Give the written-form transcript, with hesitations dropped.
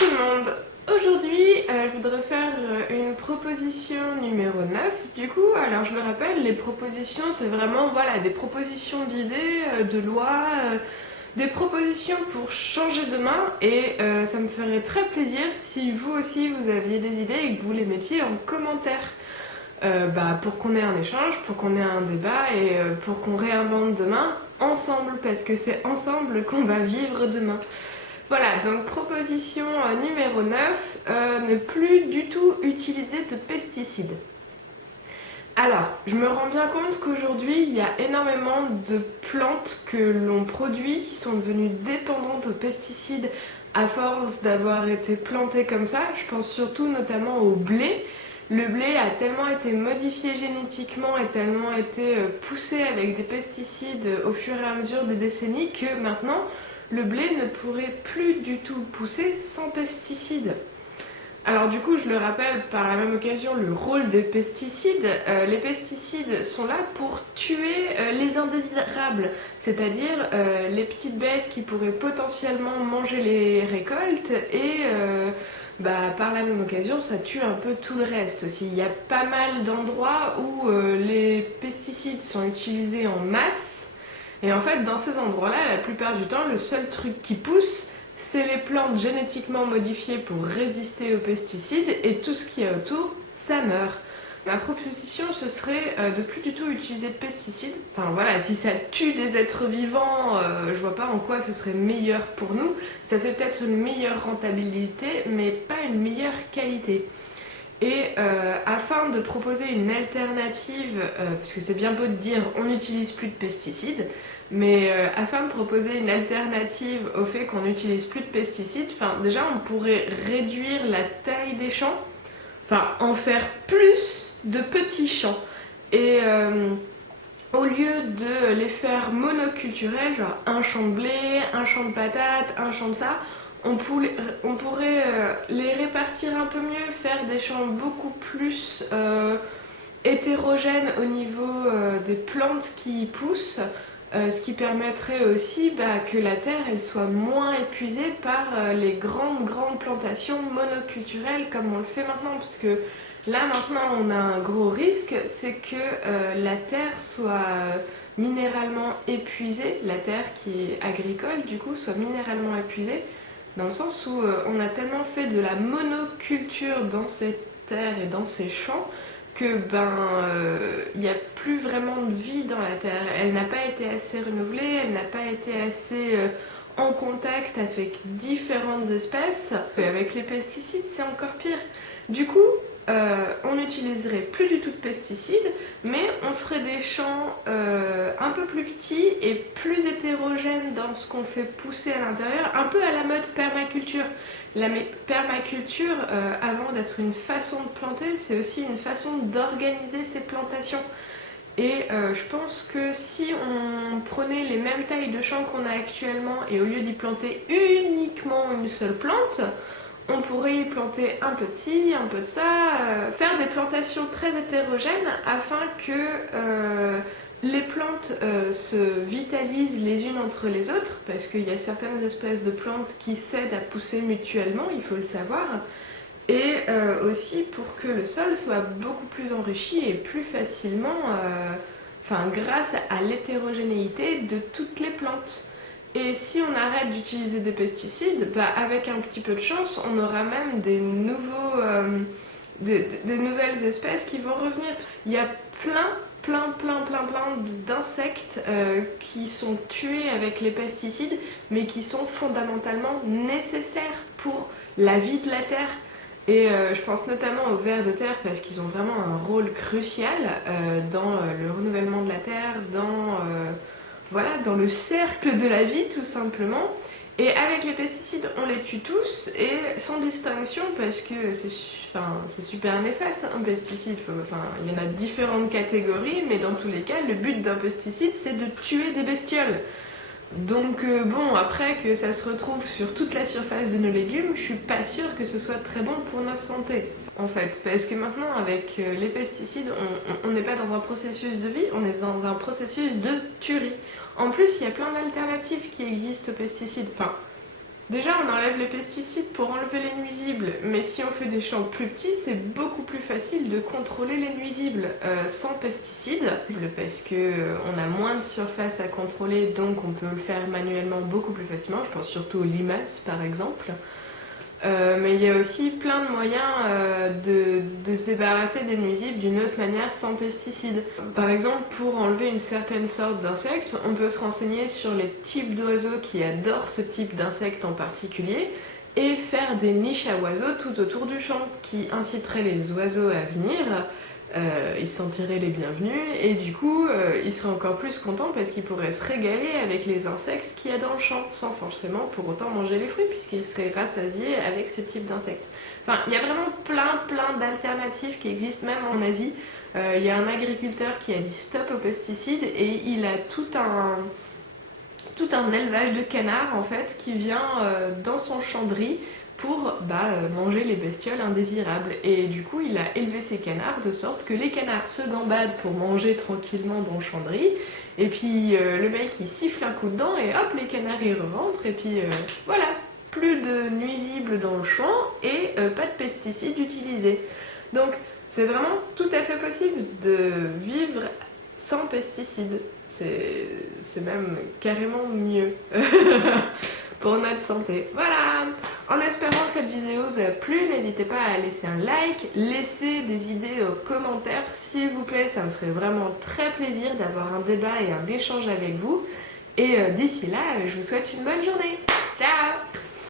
tout le monde. Aujourd'hui, je voudrais faire une proposition numéro 9. Du coup, alors je le rappelle, les propositions, c'est vraiment voilà, des propositions d'idées, de lois, des propositions pour changer demain. Et ça me ferait très plaisir si vous aussi vous aviez des idées et que vous les mettiez en commentaire. Pour qu'on ait un échange, pour qu'on ait un débat et pour qu'on réinvente demain ensemble, parce que c'est ensemble qu'on va vivre demain. Voilà, donc proposition numéro 9, ne plus du tout utiliser de pesticides. Alors, je me rends bien compte qu'aujourd'hui, il y a énormément de plantes que l'on produit qui sont devenues dépendantes aux pesticides à force d'avoir été plantées comme ça. Je pense surtout notamment au blé. Le blé a tellement été modifié génétiquement et tellement été poussé avec des pesticides au fur et à mesure des décennies que maintenant, le blé ne pourrait plus du tout pousser sans pesticides. Alors du coup, je le rappelle par la même occasion, le rôle des pesticides. Les pesticides sont là pour tuer les indésirables, c'est-à-dire les petites bêtes qui pourraient potentiellement manger les récoltes et par la même occasion, ça tue un peu tout le reste aussi. Il y a pas mal d'endroits où les pesticides sont utilisés en masse. Et en fait, dans ces endroits-là, la plupart du temps, le seul truc qui pousse, c'est les plantes génétiquement modifiées pour résister aux pesticides et tout ce qu'il y a autour, ça meurt. Ma proposition, ce serait de plus du tout utiliser de pesticides. Enfin voilà, si ça tue des êtres vivants, je vois pas en quoi ce serait meilleur pour nous. Ça fait peut-être une meilleure rentabilité, mais pas une meilleure qualité. Et afin de proposer une alternative, parce que c'est bien beau de dire on n'utilise plus de pesticides, mais afin de proposer une alternative au fait qu'on n'utilise plus de pesticides, déjà on pourrait réduire la taille des champs, en faire plus de petits champs. Et au lieu de les faire monoculturels, genre un champ de blé, un champ de patates, un champ de ça, on pourrait les répartir un peu mieux, faire des champs beaucoup plus hétérogènes au niveau des plantes qui y poussent, ce qui permettrait aussi que la terre elle soit moins épuisée par les grandes plantations monoculturelles comme on le fait maintenant, parce que là maintenant on a un gros risque, c'est que la terre soit minéralement épuisée, la terre qui est agricole du coup soit minéralement épuisée, dans le sens où on a tellement fait de la monoculture dans ces terres et dans ces champs que il n'y a plus vraiment de vie dans la terre. Elle n'a pas été assez renouvelée, elle n'a pas été assez en contact avec différentes espèces. Et avec les pesticides, c'est encore pire. Du coup, on n'utiliserait plus du tout de pesticides, mais on ferait des champs un peu plus petits et plus hétérogènes dans ce qu'on fait pousser à l'intérieur, un peu à la mode permaculture. La permaculture, avant d'être une façon de planter, c'est aussi une façon d'organiser ces plantations. Et je pense que si on prenait les mêmes tailles de champs qu'on a actuellement et au lieu d'y planter uniquement une seule plante, on pourrait y planter un peu de ci, un peu de ça, faire des plantations très hétérogènes afin que les plantes se vitalisent les unes entre les autres, parce qu'il y a certaines espèces de plantes qui s'aident à pousser mutuellement, il faut le savoir, et aussi pour que le sol soit beaucoup plus enrichi et plus facilement, grâce à l'hétérogénéité de toutes les plantes. Et si on arrête d'utiliser des pesticides, avec un petit peu de chance, on aura même des nouvelles espèces qui vont revenir. Il y a plein d'insectes qui sont tués avec les pesticides, mais qui sont fondamentalement nécessaires pour la vie de la Terre. Et je pense notamment aux vers de terre parce qu'ils ont vraiment un rôle crucial dans le renouvellement de la Terre, dans le cercle de la vie tout simplement. Et avec les pesticides, on les tue tous et sans distinction parce que c'est super néfaste un pesticide. Il y en a différentes catégories, mais dans tous les cas, le but d'un pesticide, c'est de tuer des bestioles. Donc après que ça se retrouve sur toute la surface de nos légumes, je suis pas sûre que ce soit très bon pour notre santé, en fait. Parce que maintenant, avec les pesticides, on n'est pas dans un processus de vie, on est dans un processus de tuerie. En plus, il y a plein d'alternatives qui existent aux pesticides. Déjà, on enlève les pesticides pour enlever les nuisibles, mais si on fait des champs plus petits, c'est beaucoup plus facile de contrôler les nuisibles sans pesticides, parce que on a moins de surface à contrôler, donc on peut le faire manuellement beaucoup plus facilement. Je pense surtout aux limaces, par exemple. Mais il y a aussi plein de moyens de se débarrasser des nuisibles d'une autre manière sans pesticides. Par exemple, pour enlever une certaine sorte d'insecte, on peut se renseigner sur les types d'oiseaux qui adorent ce type d'insecte en particulier et faire des niches à oiseaux tout autour du champ qui inciteraient les oiseaux à venir. Ils se sentiraient les bienvenus et du coup ils seraient encore plus contents parce qu'ils pourraient se régaler avec les insectes qu'il y a dans le champ sans forcément pour autant manger les fruits puisqu'ils seraient rassasiés avec ce type d'insectes. Enfin, il y a vraiment plein d'alternatives qui existent même en Asie. Il y a un agriculteur qui a dit stop aux pesticides et il a tout un élevage de canards en fait qui vient dans son champ de riz pour manger les bestioles indésirables. Et du coup, il a élevé ses canards de sorte que les canards se gambadent pour manger tranquillement dans le champ de riz. Et puis le mec il siffle un coup dedans et hop, les canards ils rentrent. Et puis voilà, plus de nuisibles dans le champ et pas de pesticides utilisés. Donc c'est vraiment tout à fait possible de vivre sans pesticides. C'est même carrément mieux. Pour notre santé. Voilà. En espérant que cette vidéo vous a plu, n'hésitez pas à laisser un like, laisser des idées aux commentaires s'il vous plaît, ça me ferait vraiment très plaisir d'avoir un débat et un échange avec vous. Et d'ici là, je vous souhaite une bonne journée. Ciao!